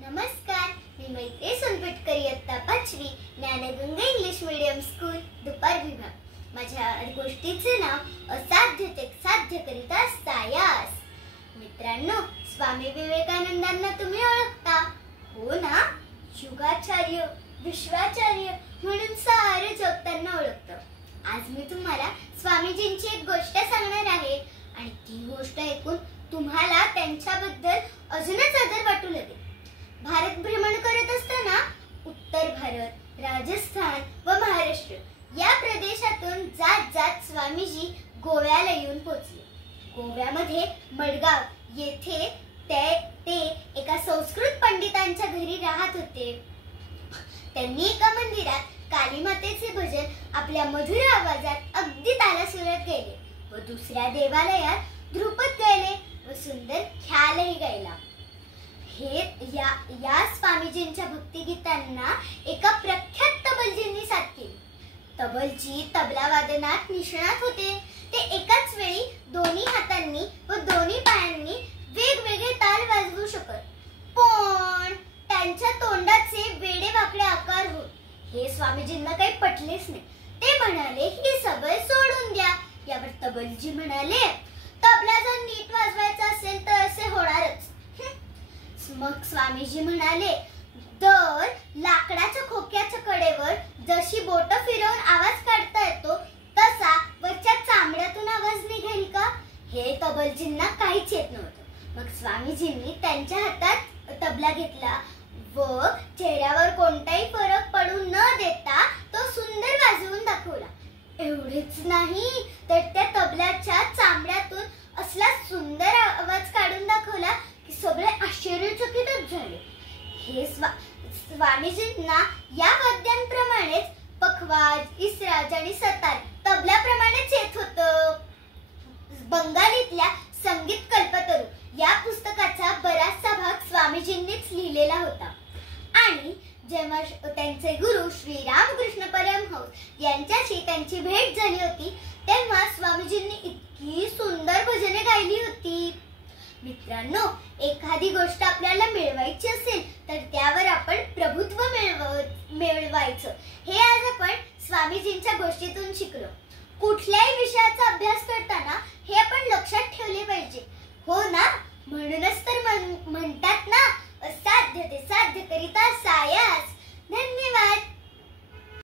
नमस्कार, मी मैत्री सोनपेटकर, इयत्ता 5वी, ज्ञानगंगा इंग्लिश मीडियम स्कूल, दुपार विभाग। माझ्या गोष्टीचे नाव असाध्य ते साध्य करिता सायास। मित्रांनो, स्वामी विवेकानंदांना तुम्ही ओळखता हो ना? युगाचार्य, विश्वाचार्य म्हणून सारे जग त्यांना ओळखतं। आज मी तुम्हाला स्वामीजींची एक गोष्ट सांगणार आहे आणि ती गोष्ट ऐकून तुम्हाला त्यांच्याबद्दल अजूनच आदर वाटू लागेल। भारत भ्रमण करत असताना उत्तर भारत, राजस्थान व महाराष्ट्र या प्रदेशातून जात जात स्वामीजी गोव्याला येऊन पोहोचले। गोव्यामध्ये मडगाव येथे ते एका संस्कृत पंडितांच्या घरी राहत होते। त्यांनी एका मंदिरात काली मातेचे भजन आपल्या मधुर आवाजात अगदी तालासुरात गायले व दुसऱ्या देवालयात ध्रुपद गायले व सुंदर ख्यालही गायला। या स्वामीजींच्या भक्तिगीतांना एका प्रख्यात तबलजींनी साथ केली। तबलजी तबला वादनात निष्णात होते। ते एकाच वेळी दोन्ही हातांनी व दोन्ही पायांनी वेगवेगळे ताल वाजवू शकत, पण त्यांच्या तोंडाचे वेडेवाकडे आकार होत हे स्वामीजींना काही पटलेच नाही। ते म्हणाले, ही सबळ सोडून द्या। यावर तबलजी म्हणाले, तबला जर नीट वाजवायचा असेल तर असे होणारच। मग स्वामीजी म्हणाले, तर लाकडाच्या खोक्याच्या कडेवर जशी बोट फिरवून आवाज काढता येतो तसा वरच्या चामड्यातून आवाज निघेल का? हे तबलजींना काहीच येत नव्हतं। मग स्वामीजींनी त्यांच्या हातात तबला घेतला व चेहऱ्यावर कोणताही फरक पडू न देता तो सुंदर वाजवून दाखवला। एवढेच नाही तर त्या तबल्याच्या चामड्यातून असला सुंदर आवाज काढून दाखवला की सगळे आश्चर्यचकितच झाले। हे स्वामीजींना या वाद्यांप्रमाणेच पखवाज, इसराज आणि सतार तबल्याप्रमाणेच येत होतं। बंगालीतल्या संगीत कल्पतरू या पुस्तकाचा बराचसा भाग स्वामीजींनीच लिहिलेला होता आणि जेव्हा त्यांचे गुरु श्री रामकृष्ण परमहंस यांच्याशी त्यांची भेट झाली होती तेव्हा स्वामीजींनी इतकी सुंदर भजने गायली होती। मित्रांनो, एखादी गोष्ट आपल्याला मिळवायची असेल तर त्यावर आपण प्रभुत्व मिळवायचं हे आज आपण स्वामीजींच्या गोष्टीतून शिकलो। कुठल्याही विषयाचा अभ्यास करताना हे आपण लक्षात ठेवले पाहिजे, हो ना? म्हणूनच तर म्हणतात ना, असाध्य ते साध्य करिता सायास। धन्यवाद।